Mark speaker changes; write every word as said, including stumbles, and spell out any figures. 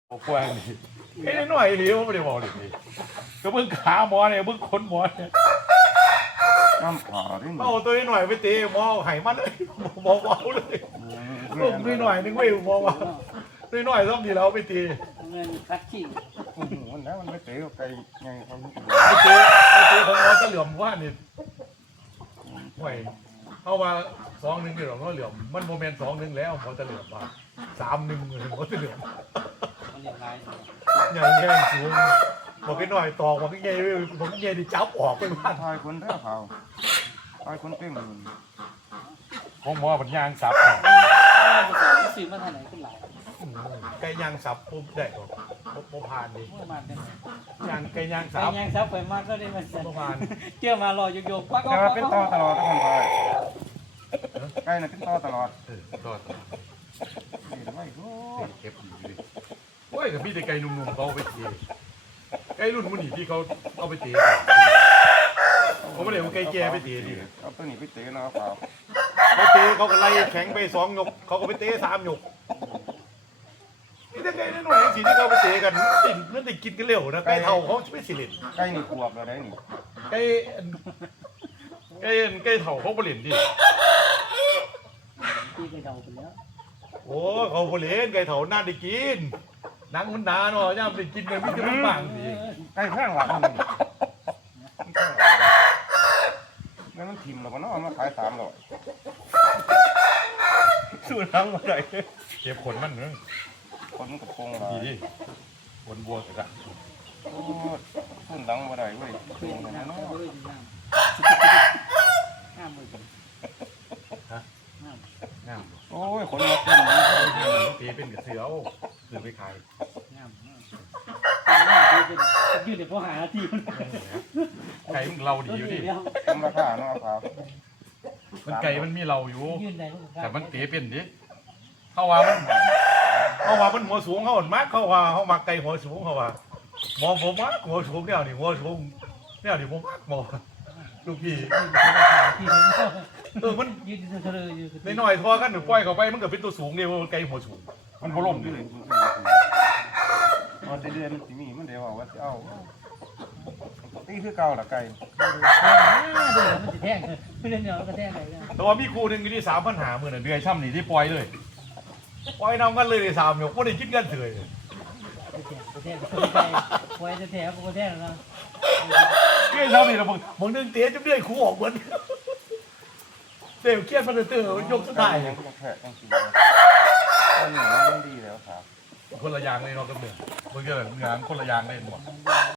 Speaker 1: บอกกว้างนี่ไม่ได้หน่อยเดียวไม่ได้บอกเลยนี่ก็เพิ่งขาหมอเนี่ยเพิ่งค้นหมอเนี่ย
Speaker 2: น้ำขาที่นี่
Speaker 1: เอาตัวหน่อยไปตีหมอไห้มาเลยหมอเบาเลยลูกนิดหน่อยนึงไม่หมอว่านิดหน่อยต้องดีแล้วไปตี
Speaker 3: เงินคัดขี้
Speaker 2: โอ้โหมันแล้วมันไม่เตะกับไก่ไงเขาไม่
Speaker 1: ไปตีไปตีของหมอจะเหลื่อมว่านี่ห่วยเข้ามาสองหนึ่งเดี๋ยวเขาเหลื่อมมันโมเมนต์สองหนึ่งแล้วหมอจะเหลื่อมมาสามหนึ่งเลยหมอจะเหลื่อม
Speaker 3: มันเรียนไร
Speaker 1: ใหญ่แค่สูงบอกนิดหน่อยตอกบอกใหญ่บอกใหญ่ดิจับออกไปบ้าน
Speaker 2: ทายคนเด้อเขาทายคนเต็มเลย
Speaker 1: ของหมอปัญญางสับ
Speaker 3: ภาษาที่ซื้อมาทางไหนขึ้นหลาย
Speaker 1: ไก่ยางสับปุ๊บได้หรอกปุ๊บผ่านดิ
Speaker 3: เมื่อมาได้ไหม
Speaker 1: ยางไก่ยาง
Speaker 3: ไป
Speaker 1: สับ
Speaker 3: ยังซับไปมากก็ได้มาสั่น
Speaker 1: ประมาณ
Speaker 3: เกี่ยวมารอโยกๆปักก็
Speaker 2: แต่ว่า
Speaker 3: ปัก
Speaker 2: เป็น
Speaker 3: ก็
Speaker 2: ต่อตลอดทุกคนไปไก่น่ะเป็นต่อตลอด
Speaker 1: เออก็
Speaker 2: นี่ทำไมโอ้
Speaker 1: เก็บอยู่ดิโอ้ยกับพี่แต่ไก่หนุ่มๆเขาเอาไปตีไก่รุ่นมันนี่ที่เขาเอาไปตีผมไม่ได้เอาไก่แก่ไปตีดิ
Speaker 2: เอาตัวนี้ไปเตะเนาะเขา
Speaker 1: ไปตีเขาก็ไล่แข็งไปสองหยกเขาก็ไปเตะสามหยกนี่ถ้าไก่น้อยๆสีที่เขาไปเตะกันติ่นนั่นติกินกันเร็วนะไก่เท่าเขาไม่สิเล่น
Speaker 2: ไก่นี่ขวบแล้วได้นี่
Speaker 1: ไก่ไก่ไก่เท่าเขาบ่เล่นดิ
Speaker 3: ที่ไปเดาไปแล้ว
Speaker 1: โอ้เขาบ่เล่นไก่เท่าน่าได้กินหนังมันหนาเนาะย่ามได้กินกันมิตรมันบางดิ
Speaker 2: ไก่แข้งหลังนี่แล้วมันทิ่มแล้วก็เนาะเอามาขายสามร้อยสู้น้ำมาได้
Speaker 1: เก็บขนมันเนอะ
Speaker 2: คนมันกระโปรงหลา
Speaker 1: ดี
Speaker 2: ย
Speaker 1: ดิขนบัวกะ
Speaker 2: โอ้ขึ้นดังมาได้เว้ย
Speaker 3: เพื่อน
Speaker 2: โอ้
Speaker 3: น้ำ
Speaker 2: เนาะ
Speaker 3: ก็เลยน้ำน้ำมือกัน
Speaker 1: ฮะ
Speaker 3: น้ำ
Speaker 1: น้ำ
Speaker 2: โอ้ยคนมาขึ้นนี่
Speaker 1: ตีเป็นกับเสือเอาเสือไปขาย
Speaker 3: น้ำน้ำยืดเดี๋ยวพอหาทีมัน
Speaker 1: ไก่มันเราดีอยู่ดิ
Speaker 2: ทำราคาเนาะเขา
Speaker 1: มันไก่มันมีเราอยู่
Speaker 3: ยืนได้
Speaker 1: แต่มันตีเป็นดิเขาว่ามันเขาว่ามันหัวสูงเขาหนมากเขาว่าเขามักไก่หัวสูงเขาว่าหมอผมมักหัวสูงเนี่ยนี่หัวสูงเนี่ยนี่ผมมักหมอลูกพี่
Speaker 3: ที
Speaker 1: เออมัน
Speaker 3: ยืดเฉลยอยู่
Speaker 1: ในหน่อยๆทอกันหรือปล่อยเขาไปมันก็เป็นตัวสูงเดียวไก่หัวสูงมันบ่ล่ม
Speaker 2: ด้
Speaker 1: ดิ
Speaker 2: วยมันจะเรียนมันสิมีมันเดี๋ยวว่าจะเอาตีคือเก่าละไก่
Speaker 3: ดูแล้วมันจะแท่งไม่เล่นเดี๋ยวมันก็แท่งไปแล้ว
Speaker 1: แต่ว่ามีครูหนึ่งที่สามปัญหาเมื่อน่ะเดือยช่ำนี่ที่ปล่อยเลยปล่อยนำกันเลยสามหยกไม่ได้คิดกันเฉย
Speaker 3: ไปแท่งไปแท่งไว้จะแท่งก็แท่งแล้ว
Speaker 1: เดือยช่ำนี่เราบอกมึงนึงเตะจะเดือยครูออกเหมือนเดี๋ยวเครียดมันเตอร์ยกสุดท้าย
Speaker 2: ยังต้องแทะต้องกินอันนี้มันดีแล้วครับ
Speaker 1: คนละอย่างเลยเนาะกับเดือมึงจะแบบงานคนละอย่างเลยหมด